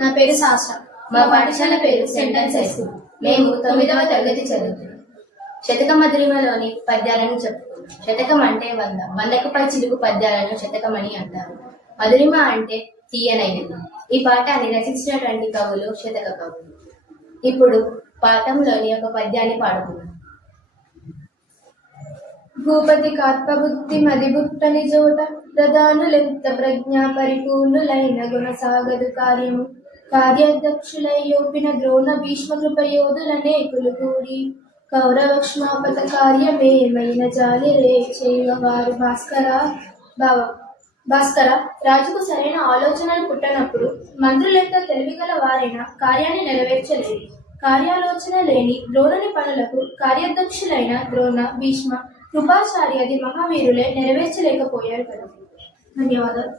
నా పేరు శాస్త్ర. మా పాఠశాల పేరు సెంటెన్స్ హై స్కూల్. మేము 9వ తరగతి చదువుతున్నాం. శతక మధురిమలోని పద్యాలను చెప్పుకున్నాం. శతకం అంటే 100. 100కు పై చిలుకు పద్యాలను శతకం అని అంటారు. మధురిమ అంటే తీయనైనది. ఈ పాఠాన్ని రచించినటువంటి కవులు శతక కవులు. ఇప్పుడు పాఠంలోని ఒక పద్యాన్ని పాడుకున్నాం. భూపతి కాత్పబుద్ధి మదిబుట్టని జోట ప్రధానులెంత ప్రజ్ఞా పరిపూర్ణులైన గుణసాగదు కార్యము కార్యాధ్యక్షులయ్యోపిన ద్రోణ భీష్మ కృపయోధులనేకులు కూడి కౌరవక్ష్మాపత కార్యమేమైన జాలి రే చేయవారు భాస్కర రాజుకు సరైన ఆలోచనలు పుట్టనప్పుడు మంత్రులెంత తెలివిగల వారైనా కార్యాన్ని నెరవేర్చలేదు. కార్యాలోచన లేని ద్రోణుని పనులకు కార్యాధ్యక్షులైన ద్రోణ భీష్మ కృపాచార్యాది మహావీరులే నెరవేర్చలేకపోయారు కదా. ధన్యవాదాలు.